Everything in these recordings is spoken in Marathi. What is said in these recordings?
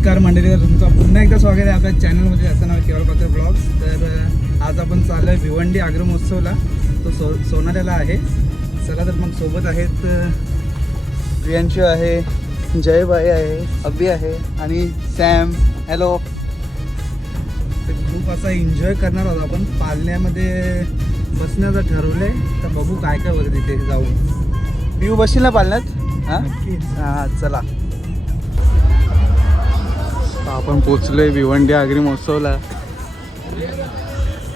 नमस्कार मंडळी तुमचं पुन्हा एकदा स्वागत आहे आपल्या चॅनलमध्ये. असं नाव केवळ पाकर ब्लॉग्स. तर आज आपण चाललो आहे भिवंडी आग्र महोत्सवला. तो सो सोनाऱ्याला आहे. चला तर मग सोबत आहेत प्रियांशू आहे जयबाई आहे अभि आहे आणि सॅम. हॅलो तर खूप असा एन्जॉय करणार आहोत आपण. पालण्यामध्ये बसण्याचं ठरवलं आहे तर बघू काय काय होतं तिथे जाऊन. पिऊ बसशील ना पालण्यात? हां? हां चला. आपण पोचलोय भिवंडी आगरी महोत्सवला.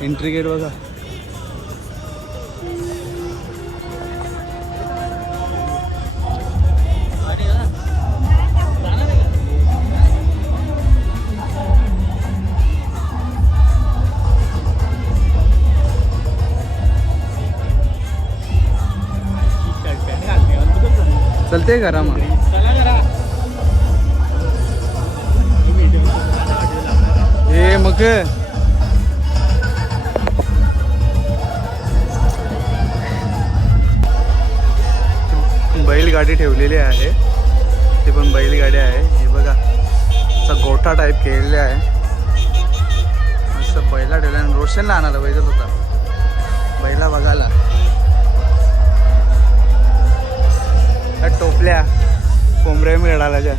एंट्री गेट बघा. चलते घरा मग हे मग? बैलगाडी ठेवलेली आहे. ते पण बैलगाडी आहे. हे बघा असा गोठा टाईप केलेला आहे. असं बैला ठेवला आणि रोशनला आणायला पाहिजे होता बैला बघायला. त्या टोपल्या कोंबड्या मिळाला ज्या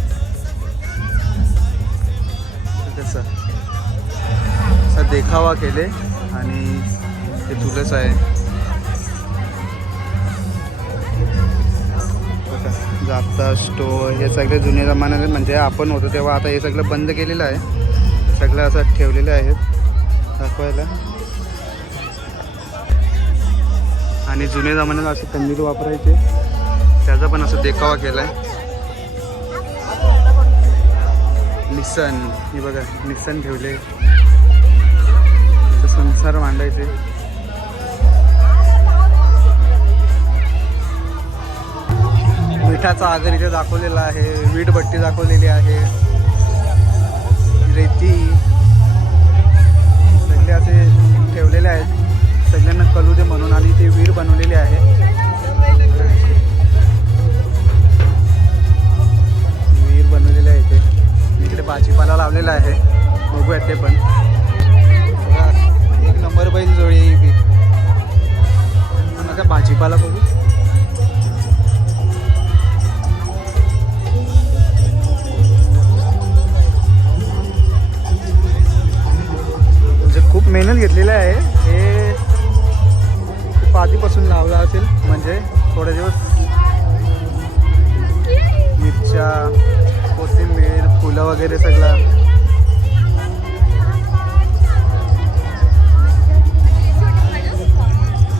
देखावा केले आणि ते तुलस आहे. जाता स्टोअर हे सगळे जुने जमान्यात म्हणजे आपण होतो तेव्हा आता हे सगळं बंद केलेलं आहे. सगळं असं ठेवलेलं आहे. दाखवायला. आणि जुने जमान्यात असे कंदील वापरायचे. त्याचा पण असं देखावा केला आहे निसन हे बघा निसन ठेवले. संसार मांडायचे. मिठाचा आगर इथे दाखवलेला आहे वीट भट्टी दाखवलेली आहे. रेती. घेतलेलं आहे. हे आधीपासून लावला असेल. म्हणजे थोडे दिवस मिरच्या कोथिंबीर फुलं वगैरे सगळं.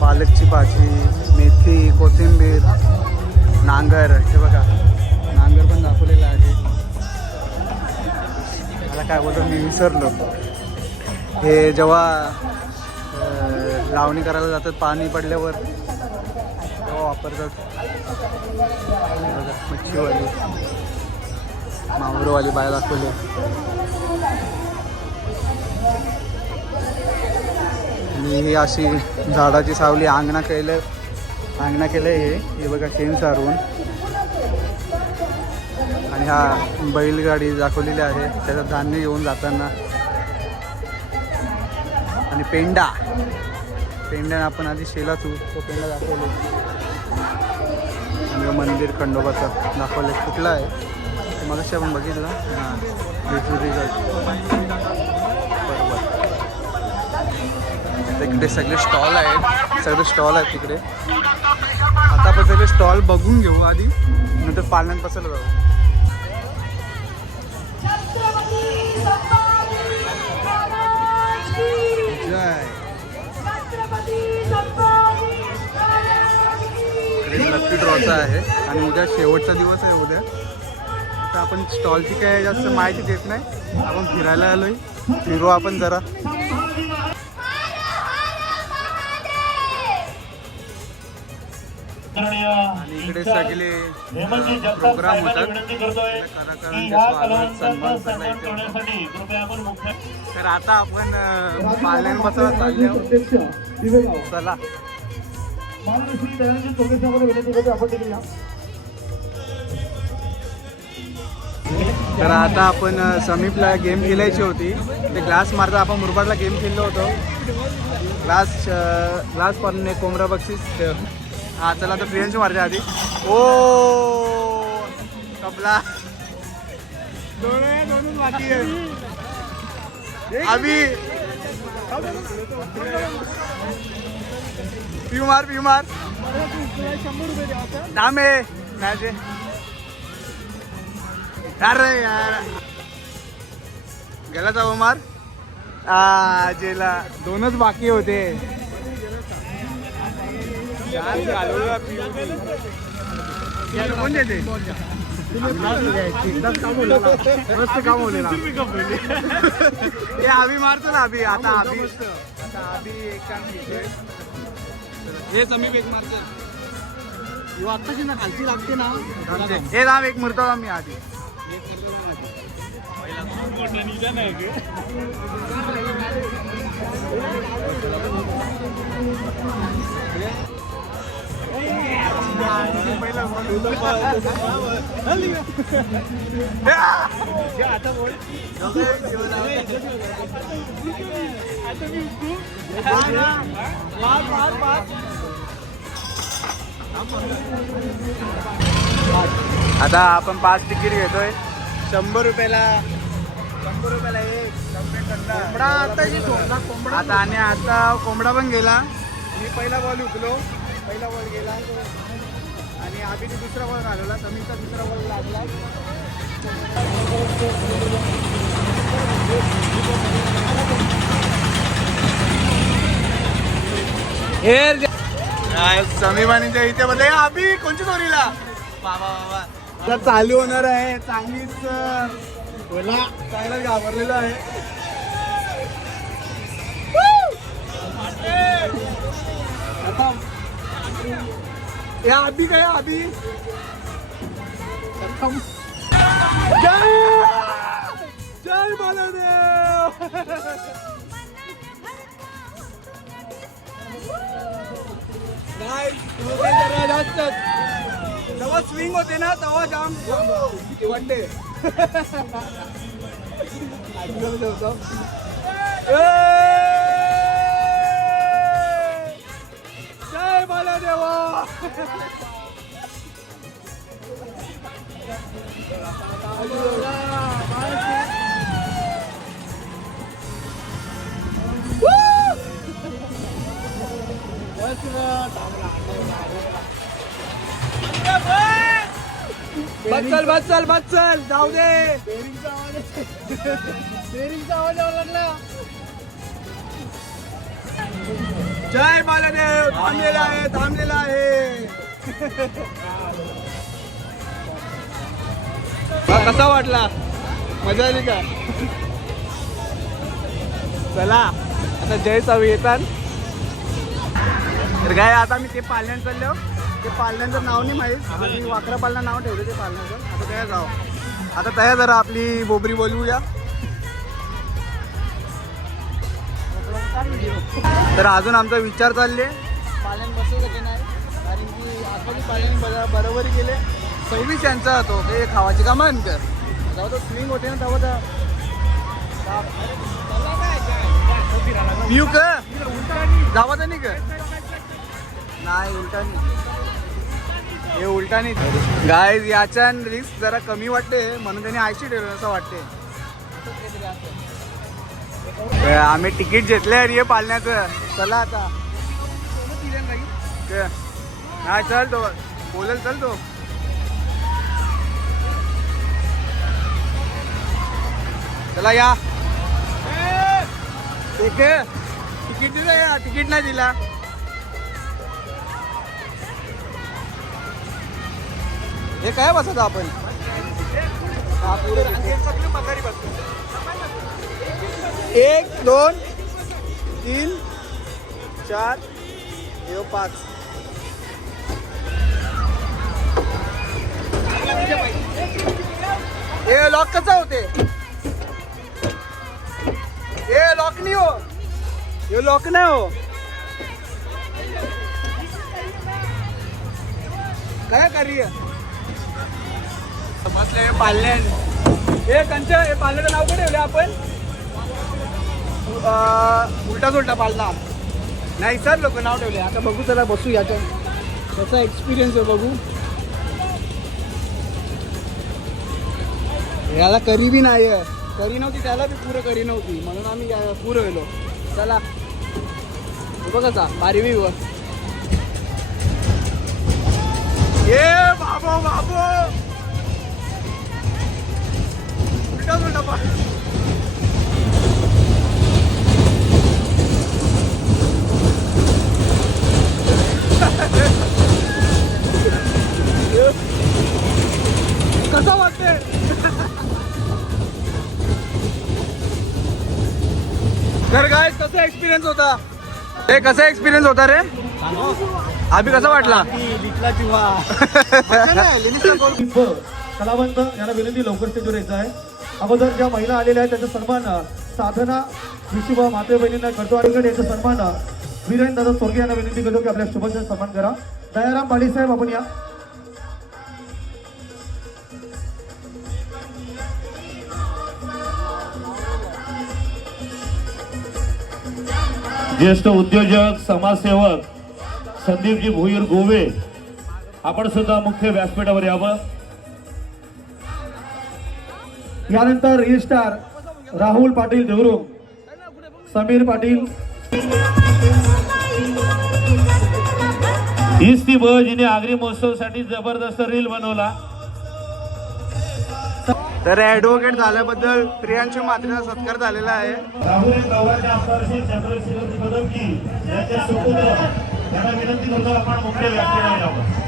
पालकची भाजी मेथी कोथिंबीर नांगर. हे बघा नांगर पण दाखवलेलं आहे. मला काय बोलतो मी विसरलो. हे जेव्हा लावणी करायला जातात पाणी पडल्यावर तेव्हा वापरतात. मच्छीवाली. मावरवाली बाया दाखवली. आणि ही अशी झाडाची सावली अंगणा केलं अंगणा केलं हे. हे बघा शेण सारवून. आणि हा बैलगाडी दाखवलेली आहे. त्याचं धान्य घेऊन जाताना आणि पेंडा. पेंडा आपण आधी शेलाचू तो पेंडा दाखवलो आणि मंदिर खंडोबाचं दाखवलं कुठलं आहे? मग आपण बघितलं. हां. बरोबर. तिकडे सगळे स्टॉल आहेत. सगळे स्टॉल आहेत तिकडे. आता आपण सगळे स्टॉल बघून घेऊ आधी. नंतर पालण्यात बसायला जाऊ. ड्रॉचा आहे आणि उद्या शेवटचा दिवस आहे उद्या. आता आपण स्टॉलची काय जास्त माहिती देत नाही. आपण फिरायला आलोय. फिरू आपण जरा. आणि इकडे सगळे प्रोग्राम होतात. विनंती करतोय कलाकारांचे की ह्या स्वागत सन्मान सगळं तर आता आपण पाल्यान बसायला चालले चला. माननीय श्री दयानंद चौकेसाहेबांना विनंती करतो आपण तिकडे या तर आता आपण समीपला गेम खेळायची होती. ते ग्लास मारता आपण मुरबाडला गेम खेळलो होतो. ग्लास ग्लास पण एक कोंबडा बक्षीस. हा चला तर प्रियांशी मारते आधी. ओ कपला अभि. पिऊ मार पिऊ मार दाम आहे नाही अरे यार। गेला जाऊ मार आजेला जेला। दोनच बाकी होते। कोण देते? मस्त काम हे आम्ही मारतो ना आम्ही आता आम्ही आता आम्ही एक काम घेतोय. हे समीप एक मारतो आत्ताची ना खालची लागते ना हे राम एक मुरतो आम्ही आधी. आता आपण पाच तिकीट घेतोय. शंभर रुपयाला. शंभर रुपयाला एक कोंबडा आता कोंबडा आता आणि आता कोंबडा पण गेला. मी पहिला बॉल उकलो पहिला बॉल गेला. आणि आधी दुसरा बॉल घालवला. समीरचा दुसरा बॉल लागला. समीबानीच्या इथे मध्ये आम्ही कोणची चोरीला बाबा बाबा. चालू होणार आहे. चांगलीच बोला चांगला घाबरलेला आहे. या आबी काय आबी प्रथम जय! जय बालादेव! जरा जास्तच तेव्हा स्विंग होते ना तेव्हा जाम वनडे जय बालादेवा बच्चल बच्चल बच्चल जाऊ दे. बेरिंगचा आवाज यावा लागला. जय बालादेव थांबलेला आहे थांबलेला आहे. कसा वाटला? मजा आली का? चला आता जय चावी येतात. तर काय आता मी ते पालण्यात चाललो. ते पालण्याचं नाव नाही माहीत. मी वाकरा पालना नाव ठेवलं ते पालण्याचं आता तयार जाऊ आता तयार जरा आपली बोबरी बोलवूया. तर अजून आमचा विचार चालले. पालन बसवलं की नाही? कारण की आतमध्ये पालन बरो- बरोबर गेले सव्वीस यांचा होतो ते खावाची का मन कर तो स्विंग होते ना तेव्हा तर. पिऊ का जावा तर नाही का? नाही उलटा नाही. हे उलटा नाही. गाय याच्या रिस्क जरा कमी वाटते म्हणून त्यांनी आयशी ठेवलं असं वाटते. आम्ही तिकीट घेतले अरे पालण्याचं. चला आता. हा चल तो. बोलेल चल तो. चला या. ठीक आहे तिकीट दिलं या. तिकीट नाही दिला. हे काय बसत आपण? एक दोन तीन चार हे पाच. हे लॉक कसं होते? हे लॉक नाही हो. हे लॉक नाही हो. काय कार्य? बसले पाल्ले हे कंच्या हे पाल्याचं नाव काय ठेवलं आपण? उलटा सुलटा पाल्ला नाही सर लोक नाव ठेवले आता बघू चला बसू याच्या त्याचा एक्सपिरियन्स आहे बघू. याला करी बी नाही करी नव्हती त्याला बी पुरं करी नव्हती. म्हणून आम्ही पुरं गेलो. चला. बघा चा पारवी वर. ये बाबो बाबो! एक्सपिरियन्स होता. हे कसा एक्सपिरियन्स होता रे? अभि कसा वाटला? कलावंत यांना विनंती लवकर स्टेजवर यायचं आहे अगोदर ज्या महिला आलेल्या आहेत त्यांचा सन्मान साधना विशिवा माते बहिणींना करतो आणि इकडे याचा सन्मान वीरेन दादा सोरगे यांना विनंती करतो की आपल्या शुभेच्छा सन्मान करा. दयाराम पाटील साहेब आपण या. ज्येष्ठ उद्योजक समाजसेवक संदीपजी भुईर गोवे आपण सुद्धा मुख्य व्यासपीठावर यावं. यानंतर रजिस्टार राहुल पाटील देवरुम समीर पाटील. हीच ती बस जिने आगरी महोत्सवासाठी जबरदस्त रील बनवला. तर ऍडव्होकेट झाल्याबद्दल प्रियांशी मात्रेचा सत्कार झालेला आहे. राहुल गव्हाचे आमदार श्री चंद्रशेखर कदमजी यांचे सुपुत्र यांना विनंती करतो आपण मुख्य व्यासपीठावर यावं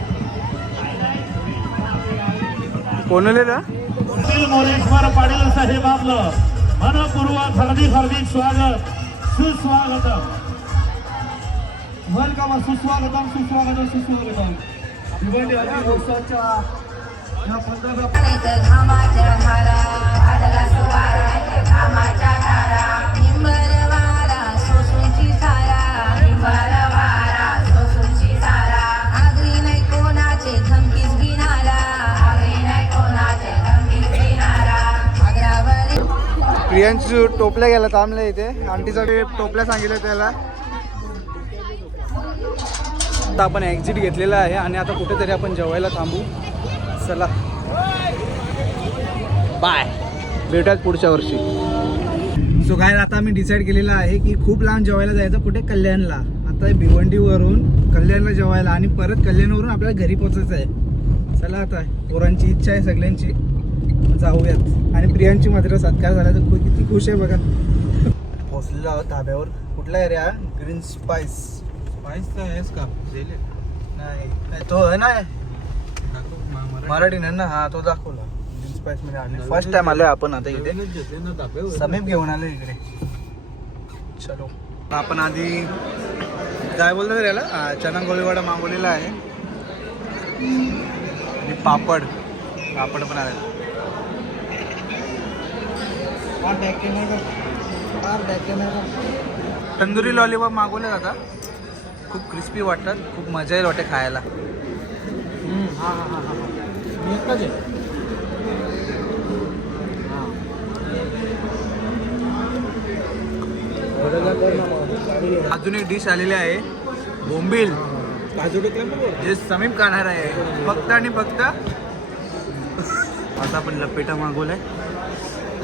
कोण का पाटील मोरेश्वर पाटील साहेब आपलं. मनपूर्वक हार्दिक हार्दिक स्वागत सुस्वागतम. वेलकम सुस्वागतम सुस्वागतम सुस्वागतम. भिवंडी अधिवेशनाच्या या टोपल्या गेला थांबल्या इथे. आंटीसाठी टोपल्या सांगितल्या त्याला. आता आपण एक्झिट घेतलेला आहे आणि आता कुठेतरी आपण जेवायला थांबू. चला. बाय भेटूयात पुढच्या वर्षी. सो काय आता आम्ही डिसाईड केलेलं आहे की खूप लांब जेवायला जायचं कुठे कल्याणला. आता भिवंडीवरून कल्याणला जेवायला आणि परत कल्याणवरून आपल्याला घरी पोचायचं आहे. चला आता पोरांची इच्छा आहे सगळ्यांची. जाऊयात. आणि प्रियांची मात्र सत्कार झाला तर खू- किती खुश आहे बघा. पोचलेलो आहोत धाब्यावर. कुठला एरिया ग्रीन स्पाइस स्पाइस आहेस का? नाही. नाही, तो आहे ना. मराठी नाही ना हा तो दाखवला. ग्रीन स्पाइसमध्ये आले. फर्स्ट टाइम आलोय आपण आता इथे. समीप घेऊन आलो इकडे. चलो. आपण आधी काय बोलतो याला? हा, चना गोळीवाडा मागवलेला आहे. आणि पापड. पापड पण आले तंदुरी लॉलीपॉप मागवले जाता खूप क्रिस्पी वाटतात. खूप मजा येईल वाटते खायला. अजून एक डिश आलेली आहे. बोंबील. जे समीप काढणार आहे. फक्त आणि फक्त. आता आपण लपेटा मागवलाय.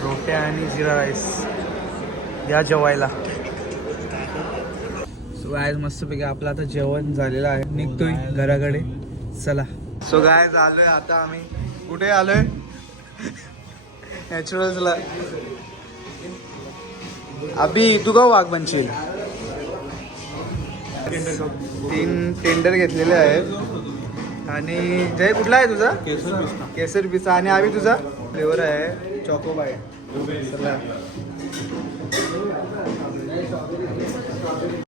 रोट्या आणि जिरा राईस. या जेवायला. सो आज मस्तपैकी आपलं आता जेवण झालेलं आहे. निघतोय घराकडे. चला. सो गाय आलोय आता आम्ही. कुठे आलोय? नॅचरल्सला अभि तू का वाघ बनशील? तीन टेंडर घेतलेले आहेत. आणि जय कुठला आहे तुझा? केसर पिस्ता. आणि आम्ही तुझा? फ्लेवर आहे. चॉकोबाय